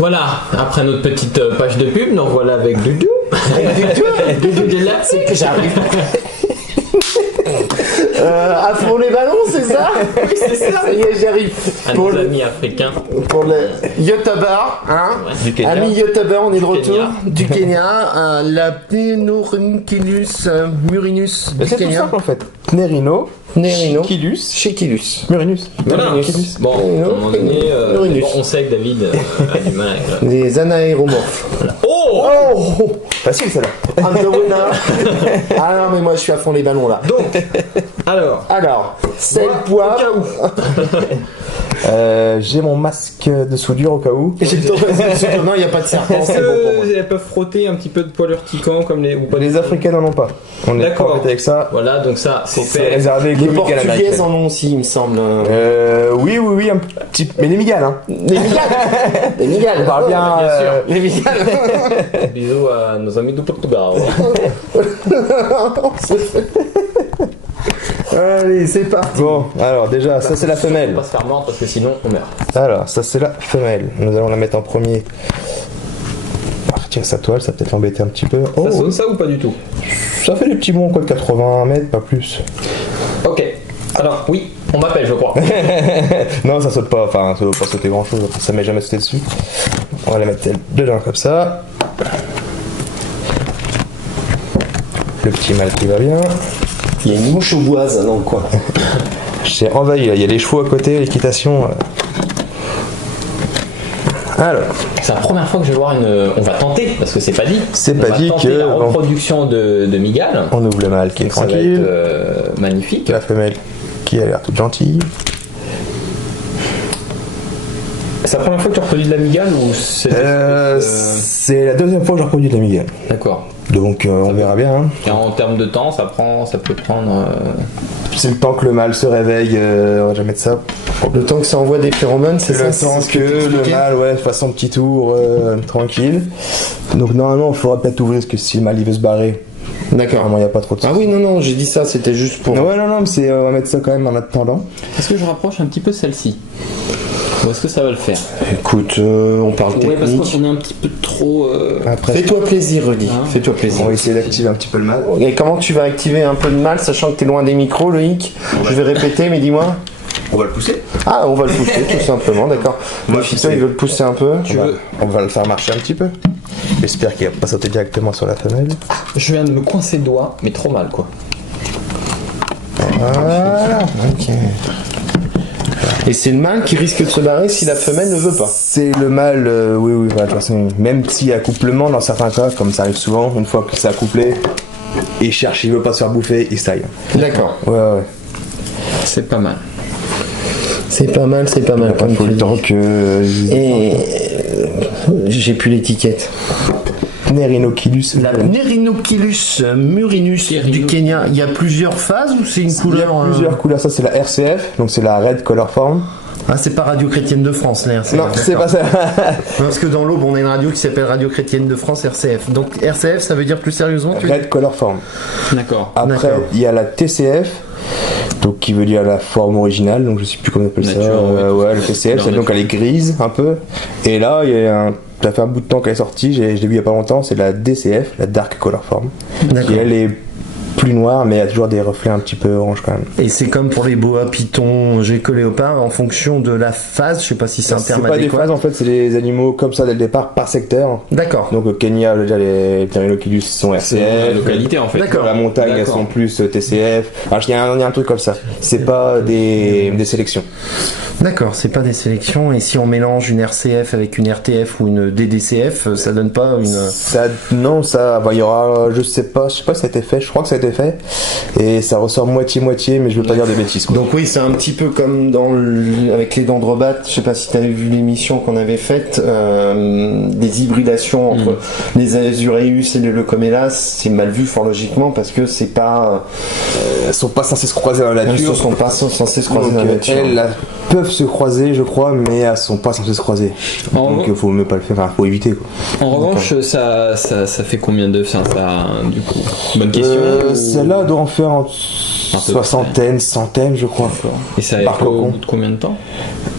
Voilà, après notre petite page de pub, nous voilà avec Doudou. Doudou de là, c'est que j'arrive. À fond les ballons, c'est ça? Oui, c'est ça. Ça y est, j'arrive. À Pour nos le, amis africains. pour le Yotabar, hein? Du Kenya. Ami Yotabar, on est de retour. Kenya. Du Kenya. La Pneurhinchilus murinus du C'est tout Kenya. simple en fait. Nerino, Nerino. Chiquilus, Shekilus. Murinus. Voilà. Murinus. Bon, à un moment donné, Uranus. bon, on sait que David a du mal avec la... Les anaéromorphes. Oh, Oh! Facile celle-là. I'm the winner. Ah non, mais moi je suis à fond les ballons là. Alors, c'est le poids. J'ai mon masque de soudure au cas où. J'ai le temps de non, il n'y a pas de serpent, Est-ce c'est bon pour moi. qu'elles peuvent frotter un petit peu de poil urticant comme les... ou pas Les Africains n'en ont pas. On est pas D'accord. embêté avec ça. Voilà, donc ça, c'est C'est fait. réservé Les que Miguel Portugaises américaine. en ont aussi, il me semble. Oui, un petit. Mais les migales, hein. Les migales. Les migales. On parle bien. bien sûr. Les migales. Bisous à nos amis du Portugal. Allez, c'est parti. Bon, alors déjà, ça c'est la On femelle. va pas se faire mordre parce que sinon on meurt. Alors, ça c'est la femelle. Nous allons la mettre en premier. On va retirer sa toile, ça va peut-être l'embêter un petit peu. Oh, Ça sonne ça ou pas du tout? ça fait des petits bonds, quoi, de 80 mètres, pas plus. Ok. Alors, oui, on m'appelle, je crois. Non, ça saute pas, enfin, ça doit pas sauter grand chose, ça m'est jamais sauté dessus. On va la mettre dedans comme ça. Le petit mâle qui va bien. Il y a une mouche au bois dans le coin. J'ai envahi, là. Il y a les chevaux à côté, l'équitation. Alors, C'est la première fois que je vais voir une. On va tenter, parce que c'est pas dit. C'est On pas va dit tenter que- la reproduction de Migale. on ouvre le mâle qui est Donc ça va tranquille. être magnifique. La femelle qui a l'air toute gentille. C'est la première fois que tu reproduis de la Migale ou c'est. C'est la deuxième fois que je reproduis de la migale. D'accord. Donc on verra bien. Hein. Et en termes de temps, ça peut prendre. C'est le temps que le mâle se réveille, on va jamais de ça. Le temps que ça envoie des phéromones, c'est Le ça? temps c'est ce que le t'expliquais mâle fasse son petit tour tranquille. Donc normalement il faudra peut-être ouvrir parce que si le mâle il veut se barrer, D'accord. normalement il n'y a pas trop de Ah oui, non, j'ai dit ça, c'était juste pour. Ouais non mais c'est on va mettre ça quand même en attendant. Est-ce que je rapproche un petit peu celle-ci? Ou est-ce que ça va le faire? Écoute, on parle Oui, parce technique. qu'on est un petit peu trop. Après Fais-toi plaisir, Rudy. Hein Fais-toi plaisir. on va essayer d'activer un petit peu le mâle. Et comment tu vas activer un peu de mal, sachant que t'es loin des micros, Loïc? Je vais répéter, mais dis-moi. On va le pousser. Ah, on va le pousser, tout simplement, d'accord. On va Le le fito, pousser. il veut le pousser un peu. On va le faire marcher un petit peu. J'espère qu'il va pas sauter directement sur la femelle. Je viens de me coincer le doigt, mais trop mal quoi. Voilà. Ok. Et c'est le mâle qui risque de se barrer si la femelle ne veut pas. C'est le mâle, oui, voilà, de toute façon, même s'il y a accouplement, dans certains cas, comme ça arrive souvent, une fois que c'est accouplé, il cherche, il veut pas se faire bouffer, il saille. D'accord. Ouais. C'est pas mal. C'est pas mal, Il comme faut tu le dis. temps que. Et j'ai plus l'étiquette. Nerinochilus. La Nerinochilus murinus du Kenya, il y a plusieurs phases ou c'est une Il y a couleur plusieurs couleurs, ça c'est la RCF, donc c'est la Red Color Form. Ah, c'est pas Radio Chrétienne de France, là. Non, c'est pas ça. Parce que dans l'Aube, on a une radio qui s'appelle Radio Chrétienne de France, RCF. Donc RCF, ça veut dire plus sérieusement, tu dis? Red Color Form. D'accord. Après, D'accord. il y a la TCF, donc qui veut dire la forme originale, donc je sais plus comment on appelle ça. Nature, ouais. Ouais, le TCF, c'est donc elle est grise un peu. Et là, il y a ça fait un bout de temps qu'elle est sortie, je l'ai vu il y a pas longtemps, c'est la DCF, la Dark Color Form. D'accord. Qui elle est plus noire, mais il y a toujours des reflets un petit peu orange quand même. Et c'est comme pour les boas, pythons, gecko, léopards, en fonction de la phase, je sais pas si c'est un C'est terme pas des adéquat. phases, en fait, c'est des animaux comme ça dès le départ, par secteur. D'accord. Donc au Kenya, déjà les Pteronochilus sont La RCF. localité en fait. D'accord. Dans la montagne, elles D'accord. sont plus TCF. Alors, il y a un truc comme ça. C'est pas des sélections. D'accord, c'est pas des sélections. Et si on mélange une RCF avec une RTF ou une DDCF, ça donne pas une. Ça, non, ça, bah, il y aura, je sais pas si ça a été fait, je crois que ça a été fait, et ça ressort moitié-moitié, mais je veux pas dire des bêtises, quoi. Donc oui, c'est un petit peu comme avec les dendrobates. Je sais pas si tu avais vu l'émission qu'on avait faite, des hybridations entre les azureus et les leucomélas. C'est mal vu fort logiquement parce que c'est pas. Elles sont pas censées se croiser dans la Elles ne nature. sont pas censées se croiser Donc, dans la nature. elles peuvent se croiser, je crois, mais elles sont pas censées se croiser. En Donc, il faut mieux pas le faire, enfin, faut éviter, quoi. En revanche, ça fait combien d'œufs ça, du coup? Bonne question. Celle-là doit en faire en peu soixantaine, centaine, je crois. Et ça Par au cocon. bout de combien de temps?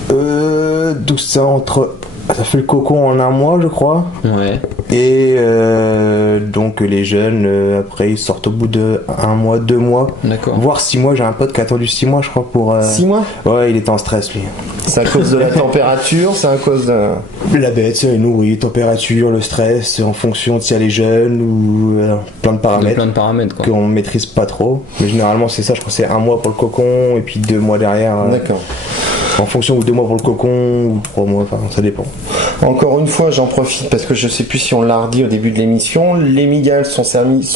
Donc c'est entre Ça fait le cocon en un mois, je crois. Ouais. Et donc les jeunes, après, ils sortent au bout de 1 mois, 2 mois. D'accord. Voire 6 mois. J'ai un pote qui a attendu 6 mois, je crois, pour... 6 mois? Ouais, il était en stress, lui. C'est à cause de la température, c'est à cause de... La bête, elle nourrit, température, le stress, en fonction de si elle est jeune ou plein de paramètres. Plein de paramètres, quoi. Qu'on maîtrise pas trop. Mais généralement, c'est ça, je crois que c'est 1 mois pour le cocon et puis 2 mois derrière. D'accord. En fonction, ou 2 mois pour le cocon, ou 3 mois, enfin, ça dépend. Encore une fois, j'en profite parce que je sais plus si on l'a redit au début de l'émission, les migales sont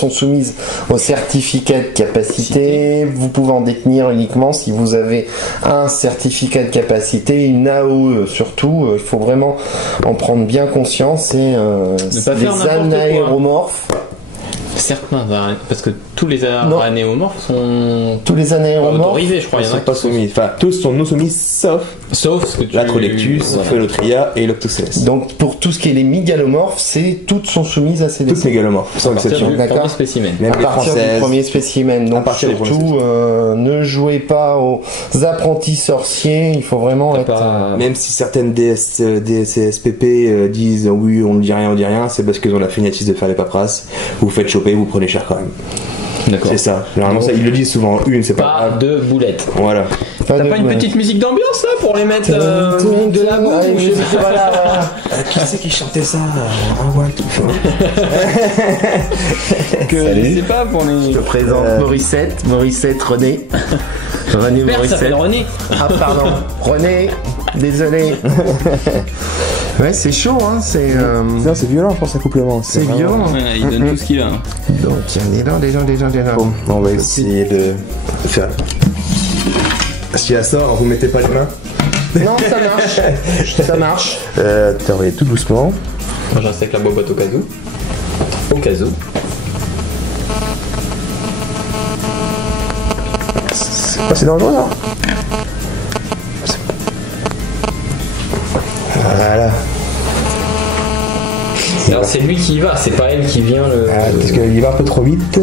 soumises au certificat de capacité. Vous pouvez en détenir uniquement si vous avez un certificat de capacité, une AOE surtout. Il faut vraiment en prendre bien conscience. Et pas faire les n'importe quoi. anaéromorphes. Certains, parce que tous les anéomorphes sont Tous les anaéromorphes autorisés, je crois. Ils Il y en sont a pas qui sont- soumis. Enfin, tous sont non soumis sauf Sauf ce que tu... l'Acrolectus, Voilà. Phelotria et l'Octocélès. Donc pour tout ce qui est les migalomorphes, toutes sont soumises à ces Toutes décisions. mégalomorphes, sans À partir exception. du D'accord. premier spécimen. Même À les partir du françaises. premier spécimen. À Donc partir des premiers surtout, ne jouez pas aux apprentis sorciers. Il faut vraiment T'as être... pas- Même si certaines DSCSPP disent oui, on ne dit rien, c'est parce qu'ils ont la fainéantise de faire les paperasses. Vous faites choper, vous prenez cher quand même. D'accord. C'est ça. Généralement, ça, ils le disent souvent. C'est pas Pas grave. de boulettes. Voilà. T'as pas une petite musique d'ambiance là pour les mettre de la boue ou je sais pas. Voilà. Qui c'est qui chantait ça Un one tout Que je sais pas pour les. Je te présente Morissette René. René Père s'appelle René. Ah pardon, René, désolé. Ouais, c'est chaud, hein, c'est C'est violent, je pense, accouplement. c'est violent. Ouais, il donne tout ce qu'il a. Donc, il y a des gens. Bon, on va essayer de faire. Si elle sort, vous mettez pas les mains. Non, ça marche. Ça marche. Travaillez tout doucement. Moi j'ai un sac la boîte au cas où. Au cas où. C'est dangereux, là. Voilà. Alors c'est lui qui y va, c'est pas elle qui vient le. Parce qu'il va un peu trop vite.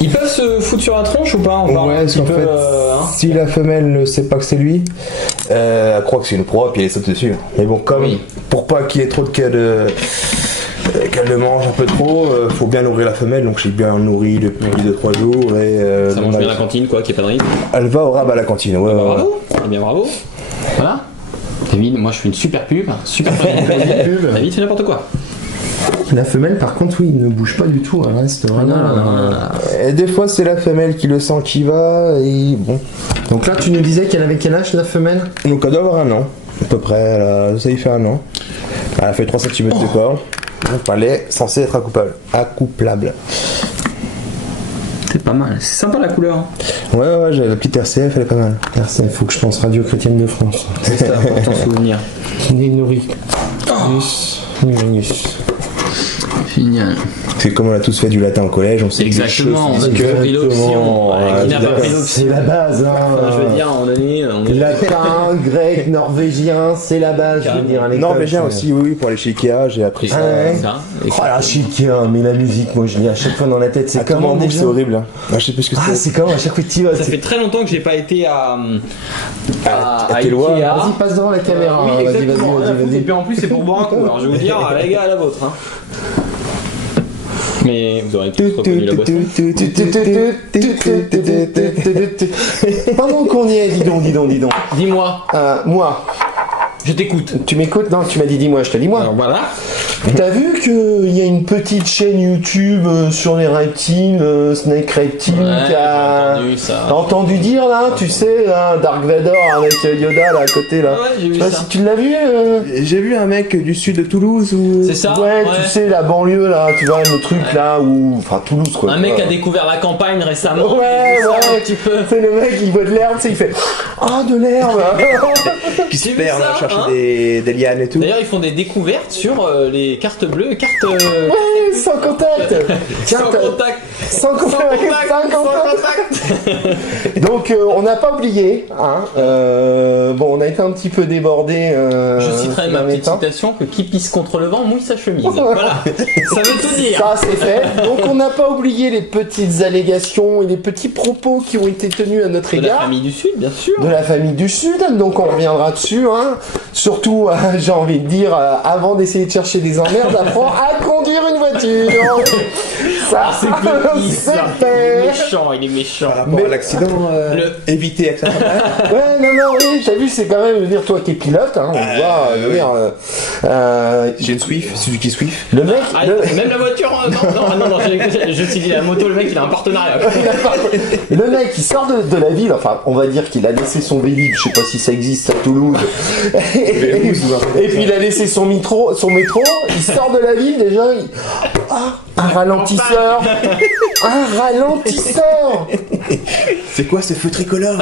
Ils peuvent se foutre sur la tronche ou pas? On parle Ouais, un parce petit qu'en peu, fait, hein. si la femelle ne sait pas que c'est lui, elle croit que c'est une proie, puis elle saute dessus. Mais bon, comme Oui. pour pas qu'il y ait trop de cas de. Qu'elle le mange un peu trop, faut bien nourrir la femelle, donc j'ai bien nourri depuis 2-3 jours. Et, Ça mange bien la cantine quoi, qui est pas de risque. elle va au rab à la cantine, ouais. ouais. Bravo, eh bien bravo. Voilà. David, moi je fais une super pub, super pub. David fait n'importe quoi. La femelle, par contre, oui, ne bouge pas du tout. Elle reste vraiment. Et des fois, c'est la femelle qui le sent qui va, et bon. Donc là, tu nous disais qu'elle avait quel âge, la femelle? Donc elle doit avoir 1 an, à peu près, ça y fait 1 an. Elle a fait 3 cm de corps, donc elle est censée être accouplable. C'est pas mal, c'est sympa la couleur. Hein. Ouais, j'ai la petite RCF, elle est pas mal. Il faut que je pense Radio Chrétienne de France. C'est ça, important souvenir. Nourri. Génial. C'est comme on a tous fait du latin au collège, on sait Exactement, on a que tous pris l'option. Qui n'a pas pris C'est l'option? la base, hein. Je veux dire, à un moment donné, on est. Latin, grec, norvégien, c'est la base, je veux dire. à l'école, Norvégien c'est- aussi, oui, pour aller chez Ikea, j'ai appris ça. ouais. Ça. Oh la chic, hein, mais la musique, moi je dis à chaque fois dans la tête, c'est Attends, comment en boucle, déjà c'est horrible. Hein. Ah, je sais plus ce que Ah, c'est. c'est comment à chaque fois que tu y vas. Ça c'est- fait très longtemps que j'ai pas été à tes lois. Ikea. Vas-y, passe devant la caméra. Oui, hein, vas-y, exactement. vas-y. Et puis en plus, c'est pour boire un coup. Alors je vais vous dire, les gars, à la vôtre. Hein. Mais vous aurez tous reconnu la boisson. Pendant qu'on y est, dis donc. Dis-moi, Moi, je t'écoute. tu m'écoutes? Non, tu m'as dit dis-moi, je te dis moi. Alors voilà. T'as vu qu'il y a une petite chaîne YouTube sur les reptiles, Snake Reptile, Ouais, qui a... j'ai entendu ça. T'as entendu dire là, tu sais, là, Dark Vador avec Yoda là à côté là. Ouais, j'ai vu Je sais pas ça. si tu l'as vu. J'ai vu un mec du sud de Toulouse où. C'est ça. Ouais, tu sais, la banlieue là, tu vois, le truc là où. Enfin, Toulouse quoi. Un mec a découvert la campagne récemment. Ouais, il dit ça ouais. un petit peu. C'est le mec, il voit de l'herbe, tu sais, il fait. Ah, de l'herbe. qui se J'ai vu perd ça, à chercher hein. des lianes et tout. D'ailleurs, ils font des découvertes sur les cartes bleues, cartes. Ouais, sans contact. Tiens, Sans contact. Sans contact. Donc on n'a pas oublié. Hein. Bon, on a été un petit peu débordé. Je citerai ma petite citation que qui pisse contre le vent mouille sa chemise. Voilà, ça veut tout dire. Ça c'est fait. Donc on n'a pas oublié les petites allégations et les petits propos qui ont été tenus à notre égard. De la famille du Sud, bien sûr. De la famille du Sud, donc on reviendra dessus. Hein. Surtout, j'ai envie de dire, avant d'essayer de chercher des emmerdes, apprends à conduire une voiture. Ça, c'est petit, ça. fait. Il est méchant. Par rapport à l'accident, éviter accident. Ouais, non, oui, t'as vu, c'est quand même, je veux dire, toi qui es pilote, hein, on voit, je veux dire, J'ai une Swift, Suzuki Swift. le mec, Même la voiture, non, je suis dit la moto, le mec il a un partenariat. le mec il sort de la ville, enfin on va dire qu'il a laissé son Vélib, je sais pas si ça existe à Toulouse, et puis il a laissé son métro, il sort de la ville déjà, un ralentisseur. C'est quoi ce feu tricolore?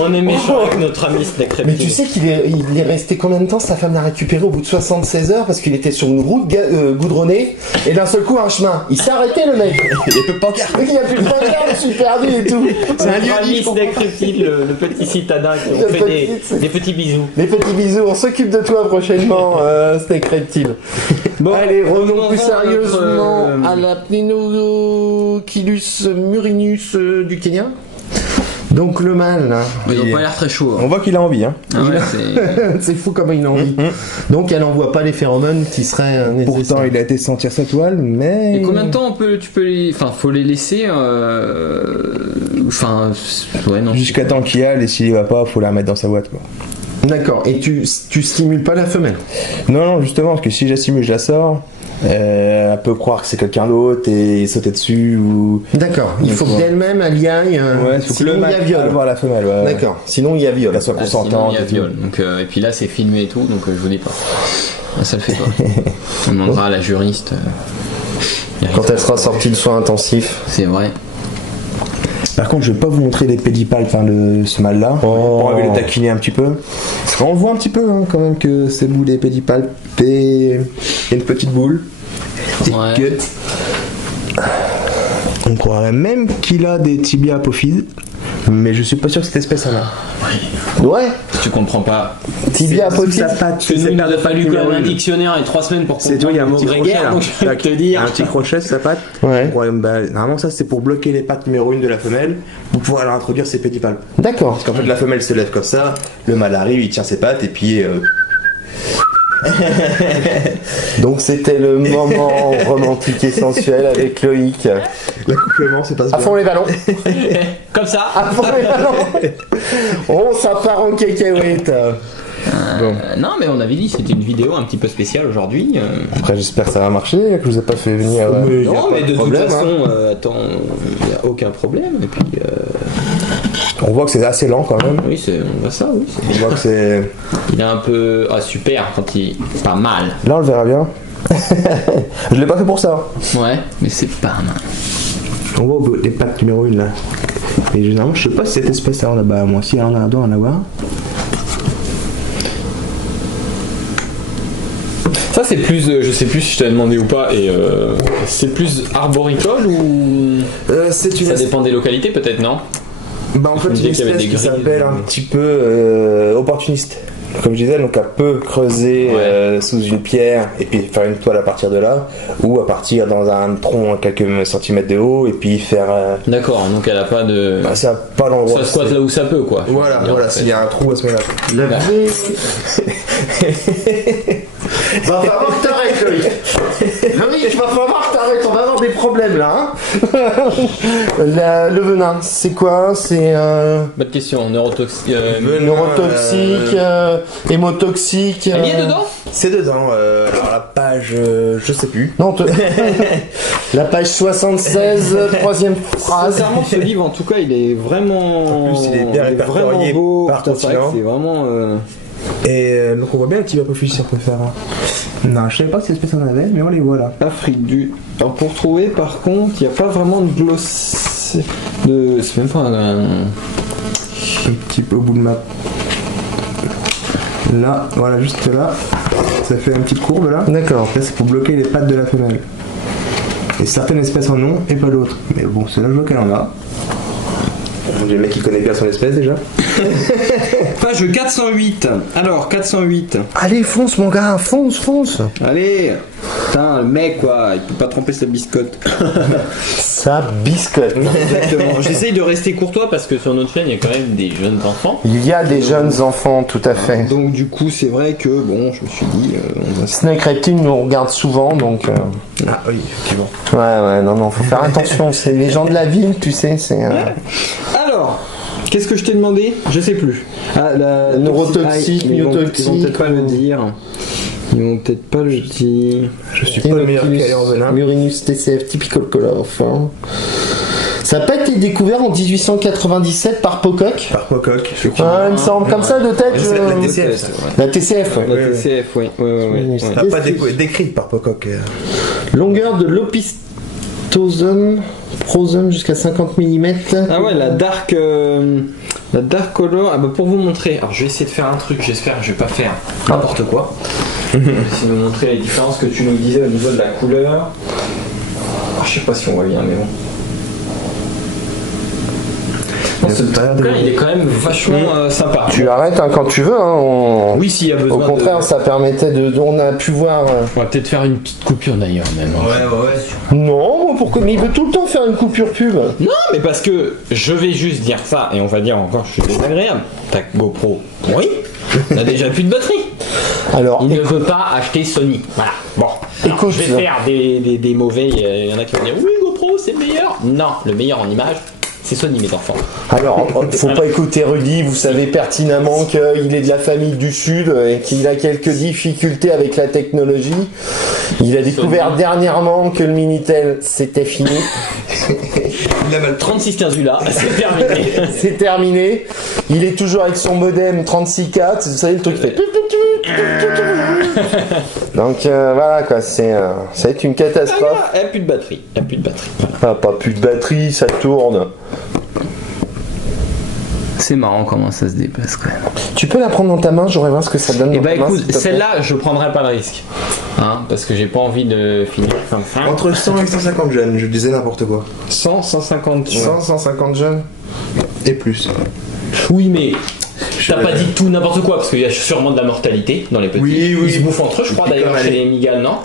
On est méchant avec notre ami Snack Reptile. Mais tu sais qu'il est resté combien de temps? Sa femme l'a récupéré au bout de 76 heures parce qu'il était sur une route goudronnée et d'un seul coup un chemin. Il s'est arrêté le mec. Il n'y a plus de pancarte. Il n'y a plus de pancarte, je suis perdu et tout. C'est un lieu dit. Snack Reptile, le petit citadin qui ont fait des petits bisous. Les petits bisous, on s'occupe de toi prochainement, Snack Reptile. Bon, allez, revenons plus sérieusement à la Pneumochilus murinus du Kenya. Donc le mâle, là. Ils ont pas l'air très chaud. On voit qu'il a envie, hein. Ah ouais, c'est fou comme il a envie. Donc elle n'envoie pas les phéromones qui seraient nécessaires. Pourtant, il a été sentir sa toile, mais. Et combien de temps tu peux les. Enfin, faut les laisser. Enfin, ouais, non. Jusqu'à temps qu'il y a, et s'il y va pas, faut la mettre dans sa boîte, quoi. D'accord, et tu stimules pas la femelle? Non, justement, parce que si je la stimule, je la sors. Elle peut croire que c'est quelqu'un d'autre et sauter dessus ou. D'accord, il faut qu'elle-même elle y aille. Sinon il y a viol. Voir la femelle, ouais. D'accord, sinon il y a viol. Elle soit consentante. Il y a viol. Donc, et puis là, c'est filmé et tout, donc je vous dis pas. Ça le fait pas. On demandera à la juriste. Quand elle sera sortie de soins intensifs. C'est vrai. Par contre, je vais pas vous montrer les pédipalpes, ce mâle-là, pour aller le taquiner un petit peu. Parce qu'on le voit un petit peu, hein, quand même, que c'est bout des pédipalpes et il y a une petite boule. Ouais. On croirait même qu'il a des tibias apophyses, mais je suis pas sûr que cette espèce en a. Ouais. Tu comprends pas. Tibia apophyse. Parce que nous, il nous a fallu quand même un dictionnaire et 3 semaines pour comprendre il y a un petit crochet là. donc je vais te dire. Un petit crochet sur sa patte. Ouais. Normalement, ça c'est pour bloquer les pattes numéro 1 de la femelle pour pouvoir leur introduire ses pédipalpes. D'accord. Parce qu'en fait, la femelle se lève comme ça, le mâle arrive, il tient ses pattes et puis. Donc c'était le moment romantique et sensuel avec Loïc. L'accouplement, c'est pas ça. À fond les ballons. Comme ça. À fond les ballons. Oh, ça part en cacahuète. Bon. Non, mais on avait dit que c'était une vidéo un petit peu spéciale aujourd'hui. Après, j'espère que ça va marcher, que je vous ai pas fait venir. Non, mais de toute façon, attends, il n'y a aucun problème. Et puis. On voit que c'est assez lent quand même. Oui, on voit ça, oui. On voit que c'est. Il est un peu. Ah, super, quand il. Pas mal. Là, on le verra bien. Je l'ai pas fait pour ça. Ouais, mais c'est pas mal. On voit les pattes numéro 1 là. Et généralement, je sais pas si cette espèce là, bah, moi aussi, on doit en avoir. Ça, c'est plus. Je sais plus si je t'avais demandé ou pas. Et c'est plus arboricole ou. Ça dépend des localités, peut-être, non? Bah en fait c'est une espèce qui s'appelle un petit peu opportuniste. Comme je disais, donc elle peut creuser sous une pierre et puis faire une toile à partir de là, ou à partir dans un tronc à quelques centimètres de haut et puis faire. D'accord, donc elle a pas de. Bah, ça a pas l'endroit. Ça squatte là où ça peut, quoi. Voilà, s'il y a un trou à ce moment-là. Va falloir que t'arrêtes, Loïc. Loïc, va falloir que t'arrêtes, on va avoir des problèmes là. Le venin, c'est quoi? C'est Bonne question, neurotoxique. neurotoxique, hémotoxique. Elle y est dedans? C'est dedans. Alors la page, je sais plus. Non, la page 76, troisième phrase. Sincèrement, ce livre, en tout cas, il est vraiment. En plus, il est bien répertorié beau. par continent. C'est vraiment. Et donc on voit bien le tibia apophyse si on peut faire. Non, je savais pas si l'espèce en avait, mais on les voit là. Afrique du. Alors pour trouver, par contre, il n'y a pas vraiment de gloss. C'est même pas un petit peu au bout de map. Là, voilà, juste là, ça fait une petite courbe là. D'accord. Là, c'est pour bloquer les pattes de la femelle. Et certaines espèces en ont et pas d'autres. Mais bon, celle-là, je vois qu'elle en a. Le mec qui connaît bien son espèce déjà. Page 408. Alors, 408. Allez, fonce mon gars, fonce. Allez. Putain, le mec quoi, il peut pas tromper sa biscotte. Sa biscotte. Exactement. J'essaye de rester courtois parce que sur notre chaîne, il y a quand même des jeunes enfants. Il y a des jeunes enfants, tout à fait. Donc du coup, c'est vrai que, bon, je me suis dit... on va... Snake Reptile nous regarde souvent, donc... Ah oui, effectivement. Ouais, non, faut faire attention, c'est les gens de la ville, tu sais, c'est... Alors, qu'est-ce que je t'ai demandé? Je sais plus. Ah, la neurotoxique, myotoxique... Ils vont peut-être pas le dire. Ils vont peut-être pas le dire. Je suis pas le meilleur calé en venin. Murinus TCF, typical color form. Ça n'a pas été découvert en 1897 par Pocock. Par Pocock, Ah, il me semble comme ça de tête. La TCF. La TCF, ouais. La TCF, oui. Ça Ça n'a pas décrite par Pocock. Longueur de l'opistosome, prosome jusqu'à 50 mm. Ah ouais, la dark color. Ah bah pour vous montrer. Alors je vais essayer de faire un truc. J'espère que je vais pas faire n'importe quoi. Je vais essayer de vous montrer les différences que tu nous disais au niveau de la couleur. Ah, je sais pas si on voit bien, mais bon. Ce truc-là, il est quand même vachement sympa. Tu arrêtes quand tu veux. Oui, s'il y a besoin. Au contraire, ça permettait de. On a pu voir. On va peut-être faire une petite coupure d'ailleurs, même. Ouais. Non, pourquoi? Mais il veut tout le temps faire une coupure pub. Non, mais parce que je vais juste dire ça et on va dire encore que je suis désagréable. Ta GoPro, oui, on a déjà plus de batterie. Alors, il ne veut pas acheter Sony. Voilà. Bon, écoute, je vais faire des mauvais. Il y en a qui vont dire oui, GoPro c'est le meilleur. Non, le meilleur en image. C'est Sony, mes enfants. Alors, faut pas écouter Rudy, vous savez pertinemment qu'il est de la famille du Sud et qu'il a quelques difficultés avec la technologie. Il a découvert dernièrement que le Minitel, c'était fini. Il a mal 3615 là, c'est terminé. C'est terminé. Il est toujours avec son modem 36K, vous savez, le truc qui fait... Donc voilà quoi, ça va être une catastrophe. Il n'y a plus de batterie. Voilà. Pas plus de batterie, ça tourne. C'est marrant comment ça se déplace quand même. Tu peux la prendre dans ta main, j'aurais voir ce que ça donne. Et bah écoute, celle-là je prendrai pas le risque. Parce que j'ai pas envie de finir comme ça. Entre 100 et 150 jeunes, je disais n'importe quoi. 100, 150 150 jeunes. Et plus. Oui mais... T'as pas dit tout n'importe quoi parce qu'il y a sûrement de la mortalité dans les petits. Oui. Ils se bouffent entre eux, je crois d'ailleurs chez les migales, non?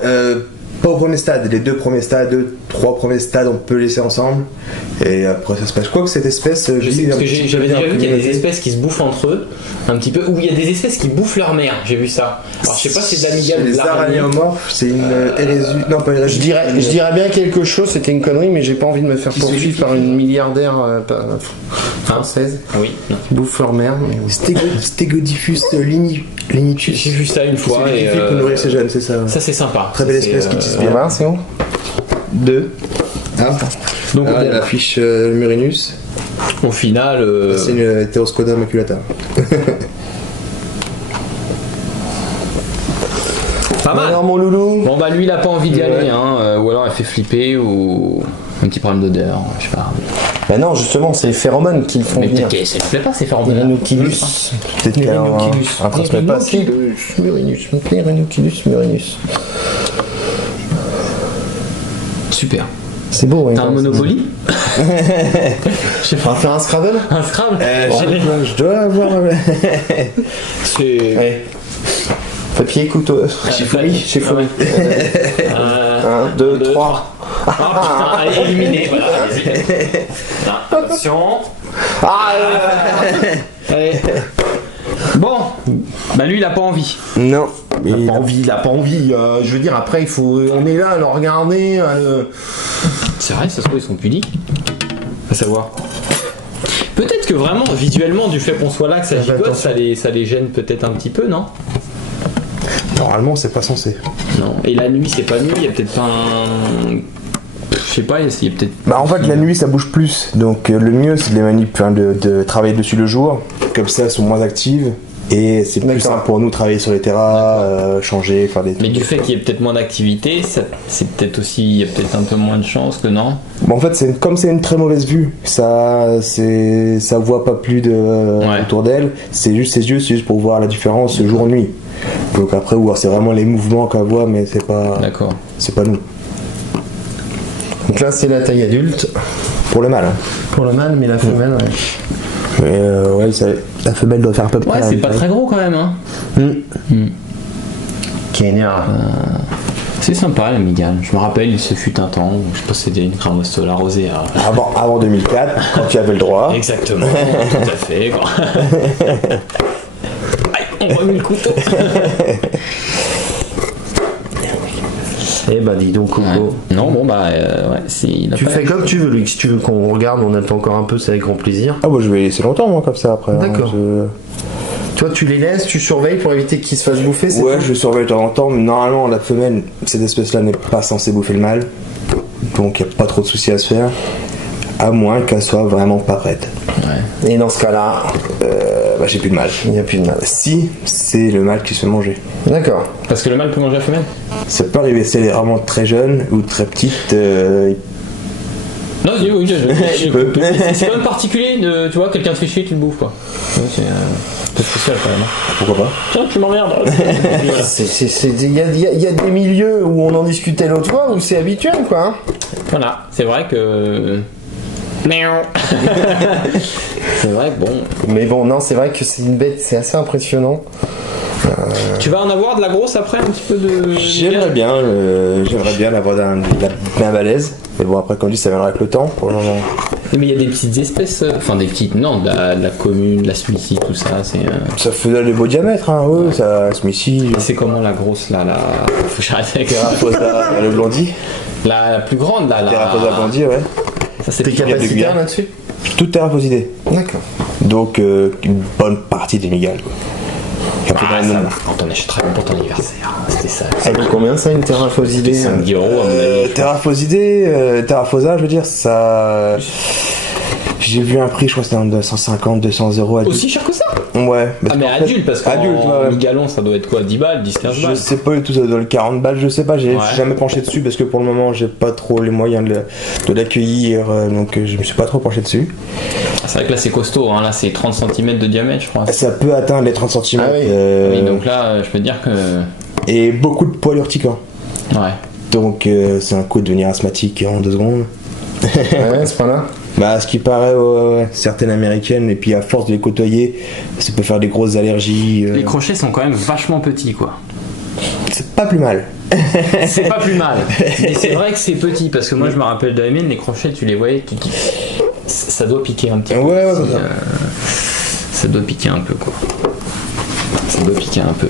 Pas au premier stade, les 2 premiers stades, 3 premiers stades, on peut laisser ensemble. Et après ça se passe. Quoi que cette espèce, je sais parce que j'avais déjà vu qu'il y a des espèces qui se bouffent entre eux, un petit peu, ou il y a des espèces qui bouffent leur mère. J'ai vu ça. Alors je sais pas si c'est de la migale ou de les aranéomorphes, c'est une hérésie. Non, pas hérésie. Je dirais bien quelque chose, c'était une connerie, mais j'ai pas envie de me faire poursuivre par une milliardaire française. Oui. Qui bouffe leur mère. Stegodiphus linitus. J'ai vu ça une fois. Et pour nourrir ces jeunes, c'est ça. Ça c'est sympa. Très belle espèce qui tisse bien. Voilà, c'est bon. 2. Donc il y a la fiche Murinus. Au final, c'est une Heteroscoda maculata. Pas mal. Alors mon loulou. Bon bah lui il a pas envie d'y aller, ou alors elle fait flipper ou un petit problème d'odeur, je sais pas. Bah non, justement, c'est les phéromones qui le font mais venir. Mais ça ne plaît pas ces phéromones. Rhinoculus. Peut-être qu'il y a un transmet pas. Rhinoculus murinus. Super. C'est beau, t'as un Monopoly? Je sais pas. On va faire un Scrabble? Un Scrabble? Je dois avoir. C'est. Ouais. Papier, couteau. Chez Folie. 1, 2, 3. Ah putain, allez, éliminé. Voilà, allez-y. Attention. Allez. Bon, bah lui il a pas envie. Non. Il a pas envie. Je veux dire, après, on est là à le regarder. C'est vrai, ça se trouve, ils sont pudiques. À savoir. Peut-être que vraiment, visuellement, du fait qu'on soit là, que ça gigote, ça les gêne peut-être un petit peu, non? Normalement, c'est pas censé. Non. Et la nuit, c'est pas nuit, il y a peut-être pas un. Je sais pas, il y a peut-être. Bah en fait, la nuit, ça bouge plus. Donc le mieux, c'est de les de travailler dessus le jour. Comme ça, elles sont moins actives. Et c'est plus simple pour nous travailler sur les terrains, changer, faire des trucs. Mais du fait qu'il y ait peut-être moins d'activité, c'est peut-être aussi, il y a peut-être un peu moins de chance que non. Bon, en fait, comme c'est une très mauvaise vue, ça voit pas plus autour d'elle. C'est juste pour voir la différence jour-nuit. Donc après, c'est vraiment les mouvements qu'elle voit, mais c'est pas. D'accord. C'est pas nous. Donc là, c'est la taille adulte. Pour le mâle. Hein. Pour le mâle, mais la femelle, ouais. Mais la femelle doit faire à peu près. Ouais, c'est pas très gros quand même, hein. Kenya. C'est sympa la migale. Je me rappelle, il se fut un temps où je possédais une cramostola rosée. Avant 2004, quand tu avais le droit. Exactement, tout à fait. Quoi. Aïe, on remet le couteau. Eh bah dis donc Coco. Ouais. Non bon bah tu fais comme tu veux, Luc. Si tu veux qu'on regarde, on attend encore un peu, c'est avec grand plaisir. Ah bah je vais laisser longtemps moi comme ça après. D'accord. Toi tu les laisses, tu surveilles pour éviter qu'ils se fassent bouffer, c'est Ouais, je surveille de temps en temps, mais normalement la femelle, cette espèce-là n'est pas censée bouffer le mâle. Donc il n'y a pas trop de soucis à se faire. À moins qu'elle soit vraiment pas prête. Ouais. Et dans ce cas-là, j'ai plus de mâle. Il n'y a plus de mâle. Si, c'est le mâle qui se fait manger. D'accord. Parce que le mâle peut manger la femelle ? Ça peut arriver, si elle est vraiment très jeune ou très petite. Non, oui, je peux. C'est quand même particulier, tu vois, quelqu'un te fait chier, tu le bouffes quoi. C'est spécial quand même. Pourquoi pas ? Tiens, tu m'emmerdes. Il y a des milieux où on en discutait l'autre fois où c'est habituel quoi. Hein. Voilà, c'est vrai que. C'est vrai que bon. Mais bon, non, c'est vrai que c'est une bête, c'est assez impressionnant. Tu vas en avoir de la grosse après, un petit peu de. J'aimerais bien l'avoir bien balèze. Mais bon, après, comme dit, ça viendra avec le temps pour le moment. Mais il y a des petites espèces, enfin des petites, non, de la commune, de la Smithy, tout ça, c'est. Ça fait le beau diamètre, hein, ouais, ça, Smithy. C'est comment la grosse là, faut que j'arrête avec Terraposa, le blondie. La plus grande là, Terraposa blondie, ouais. Ça c'est capacitaire là-dessus ? Toute terraposidée. D'accord. Donc, une bonne partie des migales, quoi. On t'en achèterait pour ton anniversaire, c'était ça. Ça coûte combien ça une terrafosidée ? 5 euros à mon avis. Terrafosa, je veux dire, ça. J'ai vu un prix, je crois que c'était de 150, 200 euros. Aussi cher que ça ? Ouais. Mais adulte, parce que migalon, ça doit être quoi, 10 balles, 10, 15 balles ? Je sais pas du tout, ça doit être 40 balles, je sais pas, j'ai jamais penché dessus parce que pour le moment j'ai pas trop les moyens de l'accueillir, donc je me suis pas trop penché dessus. C'est vrai que là c'est costaud, hein. Là c'est 30 cm de diamètre, je crois. Ça peut atteindre les 30 cm. Ah oui. Oui, donc là je peux te dire que. Et beaucoup de poils urticants. Ouais. Donc c'est un coup de devenir asthmatique en 2 secondes. Ouais, c'est pas là. Bah, ce qui paraît, certaines américaines, et puis à force de les côtoyer, ça peut faire des grosses allergies. Les crochets sont quand même vachement petits, quoi. C'est pas plus mal. C'est pas plus mal. Mais c'est vrai que c'est petit, parce que moi je me rappelle de la mienne, les crochets, tu les voyais, ça doit piquer un petit peu. Ouais, ça doit piquer un peu, quoi. Ça doit piquer un peu.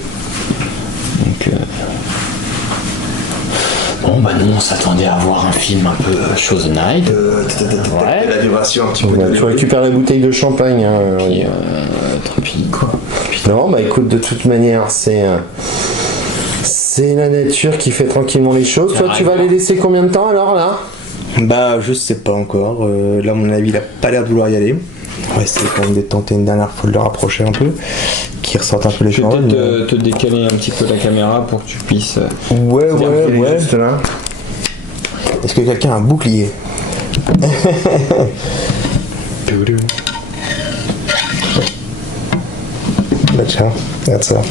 Donc. Bon bah nous on s'attendait à voir un film un peu Shows Night. Ouais. La duration un petit peu. Tu récupères la bouteille de champagne. Hein, puis, tant pis quoi. Non bah écoute, de toute manière c'est la nature qui fait tranquillement les choses. Toi tu vas les laisser combien de temps alors là ? Bah je sais pas encore. Là à mon avis il a pas l'air de vouloir y aller. On va essayer quand même de tenter une dernière fois de le rapprocher un peu, qui ressorte un peu les choses. Je vais peut-être te décaler un petit peu la caméra pour que tu puisses. Ouais. Juste là. Est-ce que quelqu'un a un bouclier ? Bah tiens, regarde ça.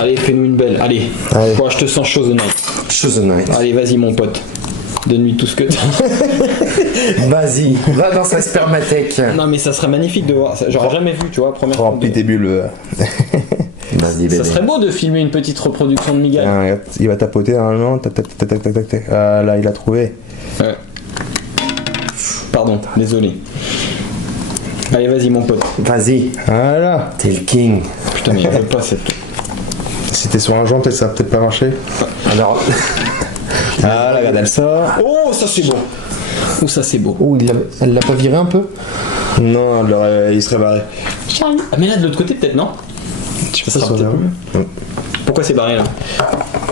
Allez, fais-nous une belle. Allez. Quoi, je te sens Shows Night. Shows Night. Allez, vas-y mon pote. Donne-lui tout ce que t'as. Vas-y, va dans sa spermathèque. Non mais ça serait magnifique de voir. J'aurais jamais vu, tu vois, première fois. Remplis tes bulles. Vas-y, bébé. Ça serait beau de filmer une petite reproduction de Miguel. Ah, il va tapoter normalement. Tac. Ah là, il a trouvé. Pardon, désolé. Allez, vas-y mon pote. Vas-y. Voilà. T'es le king. Putain, mais il veut pas cette. Si t'es sur un joint, peut-être ça va peut-être pas marcher. Alors. Ah, la regarde, elle sort. Oh, ça c'est beau. Oh, ça c'est beau. Oh, elle l'a pas viré un peu ? Non, il serait barré. Ah, mais là de l'autre côté, peut-être, non ? Ça sera peut-être mieux. Pourquoi c'est barré là ?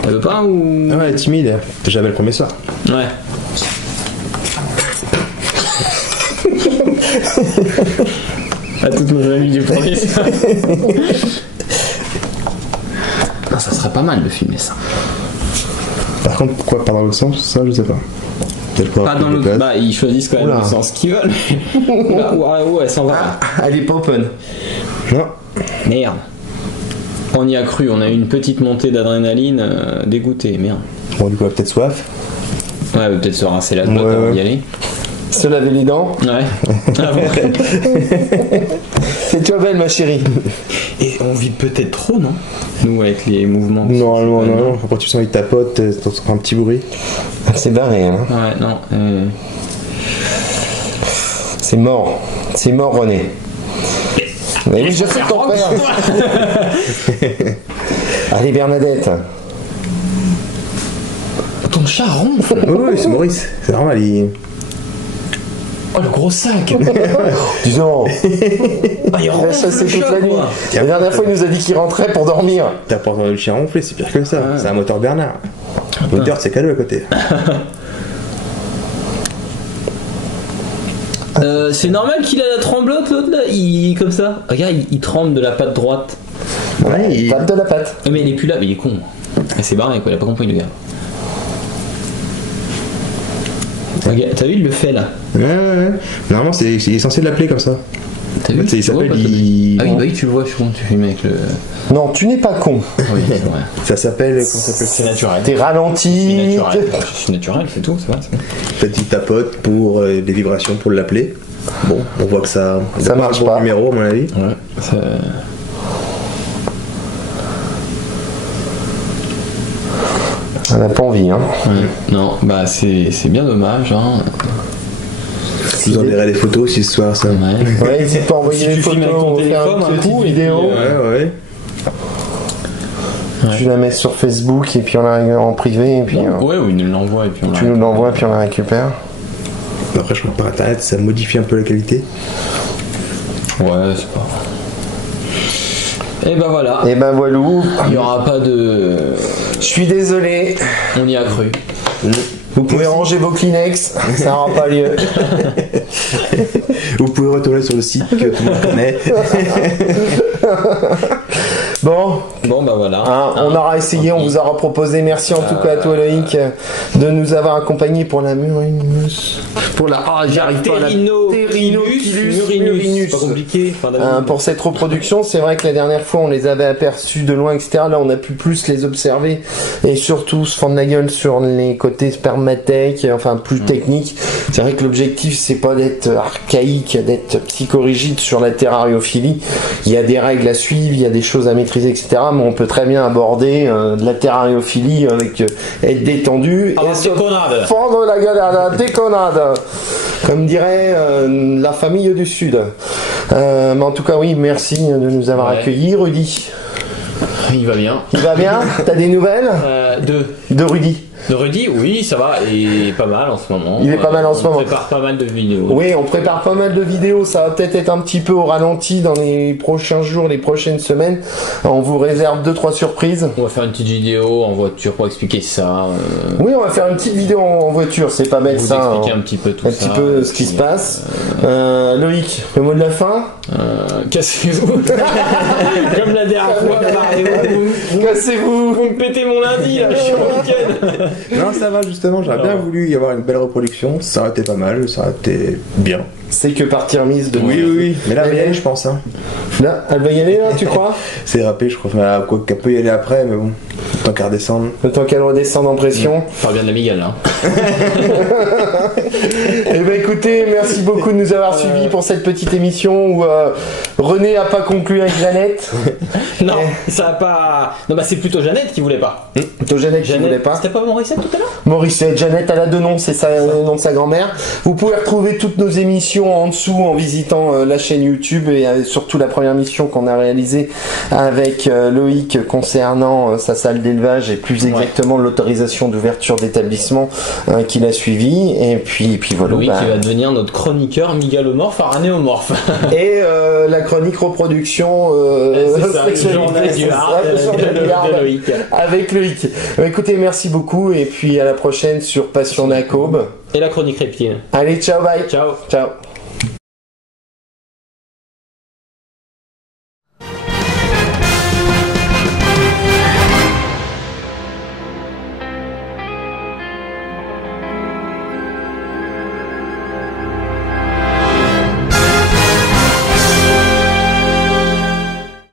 Elle veut pas ou. Ah ouais, elle est timide. J'avais le premier soir. Ouais. À toutes nos amies du premier soir. pas mal de filmer ça. Par contre, pourquoi pas dans l'autre sens, ça je sais pas. Pas dans l'autre. Bah, ils choisissent quand même le sens qu'ils veulent. Ouais, ça va. Elle est pas open. Non. Merde. On y a cru, on a eu une petite montée d'adrénaline, dégoûté, merde. Bon, du coup, on a peut-être soif. Ouais, peut-être se rincer la glotte avant d'y aller. Se laver les dents. Ouais. Ah bon. C'est toi belle, ma chérie. Et on vit peut-être trop, non? Nous, avec les mouvements. Non. Quand tu sens il tapote, t'entends un petit bruit. C'est barré, hein. Ouais, non. C'est mort. C'est mort, René. Mais oui, je sais ton père. Allez, Bernadette. Ton chat ronfle. Oui, c'est Maurice. C'est normal, il... Oh, le gros sac. Disons. Il a chassé toute la nuit. La dernière fois, il nous a dit qu'il rentrait pour dormir. T'as pas entendu le chien ronfler, c'est pire que ça. C'est un moteur Bernard. Le moteur, c'est cadeau à côté. C'est normal qu'il a la tremblote, l'autre là. Il comme ça. Regarde, il tremble de la patte droite. Ouais, il tape de la patte. Mais il est plus là, mais il est con. C'est barré quoi, il a pas compris le gars. Okay, t'as vu, il le fait là. Ouais. Normalement, il est censé l'appeler comme ça. T'as vu, il s'appelle. Ah oui, bah oui, tu le vois, je suis con, tu filmes avec le. Non, tu n'es pas con. Oui, c'est vrai. Ça s'appelle. Comment ça s'appelle? C'est naturel. T'es ralenti. C'est naturel, c'est tout, c'est vrai. Petit tapote pour des vibrations pour l'appeler. Bon, on voit que ça marche pas. Numéro, à mon avis. Ouais. Ça... On n'a pas envie, hein. Ouais. Non, bah c'est bien dommage, hein. Je vous enverrai les photos si ce soir ça. Ouais, n'hésite pas à envoyer les photos, on va faire un petit coup, vidéo. Ouais. Tu la mets sur Facebook et puis on la en privé et puis. Ouais, ou il nous l'envoie et puis on tu nous l'envoies et puis on la récupère. Après, je crois que par internet ça modifie un peu la qualité. Ouais, c'est pas. Et ben voilà. Et ben voilou. Il n'y aura pas de. Je suis désolé. On y a cru. Vous pouvez ranger vos Kleenex, ça n'aura pas lieu. Vous pouvez retourner sur le site que tout le monde connaît. Bon, bah voilà. On aura essayé, on vous aura proposé. Merci en tout cas à toi Loïc de nous avoir accompagnés pour la Murinus. Pour la Murinus. Pas compliqué. Pour cette reproduction, c'est vrai que la dernière fois on les avait aperçus de loin, etc. Là on a pu plus les observer et surtout se fendre la gueule sur les côtés spermatèques, enfin plus techniques. C'est vrai que l'objectif c'est pas d'être archaïque, d'être psychorigide sur la terrariophilie. Il y a des règles à suivre, il y a des choses à maîtriser, etc. Mais on peut très bien aborder de la terrariophilie avec être détendu et se fendre la gueule à la déconnade, comme dirait la famille du Sud. Mais en tout cas, oui, merci de nous avoir accueillis, Rudy. Il va bien. Il va bien. T'as des nouvelles de Rudy? De Rudy, oui, ça va, et pas mal en ce moment. Il est pas mal en ce moment. On prépare pas mal de vidéos. Oui, on prépare pas mal de vidéos. Ça va peut-être être un petit peu au ralenti dans les prochains jours, les prochaines semaines. On vous réserve 2-3 surprises. On va faire une petite vidéo en voiture pour expliquer ça. Oui, on va faire une petite vidéo en voiture. C'est pas bête vous ça. Expliquer un petit peu tout ça. Un petit peu ce qui se passe. Loïc, le mot de la fin. Cassez-vous. Comme la dernière fois. Cassez-vous. Vous me pétez mon lundi là, je suis au week-end. Non, ça va justement, j'aurais bien voulu y avoir une belle reproduction, ça aurait été pas mal, ça aurait été bien. C'est que partir mise de Oui, mais là, elle va y aller, je pense. Hein. Là, elle va y aller, là, tu crois? C'est râpé, je crois. Quoi qu'elle peut y aller après, mais bon, tant qu'elle redescende. Le temps qu'elle redescende en pression. Pas bien de la migale, là. Eh ben écoutez, merci beaucoup de nous avoir suivis pour cette petite émission où René a pas conclu avec Jeannette. Non, ça a pas. Non, bah c'est plutôt Jeannette qui voulait pas. Plutôt Jeannette qui voulait pas. C'était pas Morissette tout à l'heure? Morissette, Jeannette, elle a deux noms, c'est le nom de sa grand-mère. Vous pouvez retrouver toutes nos émissions en dessous en visitant la chaîne YouTube et surtout la première mission qu'on a réalisée avec Loïc concernant sa salle d'élevage et plus exactement l'autorisation d'ouverture d'établissement qu'il a suivi. Et puis voilà. Loïc qui va devenir notre chroniqueur mégalomorphe aranéomorphe. Et la chronique reproduction sexualité de Loïc. Avec Loïc. Écoutez, merci beaucoup et puis à la prochaine sur Passion d'Acobe. Et la chronique reptile. Allez, ciao, bye. Ciao. Ciao.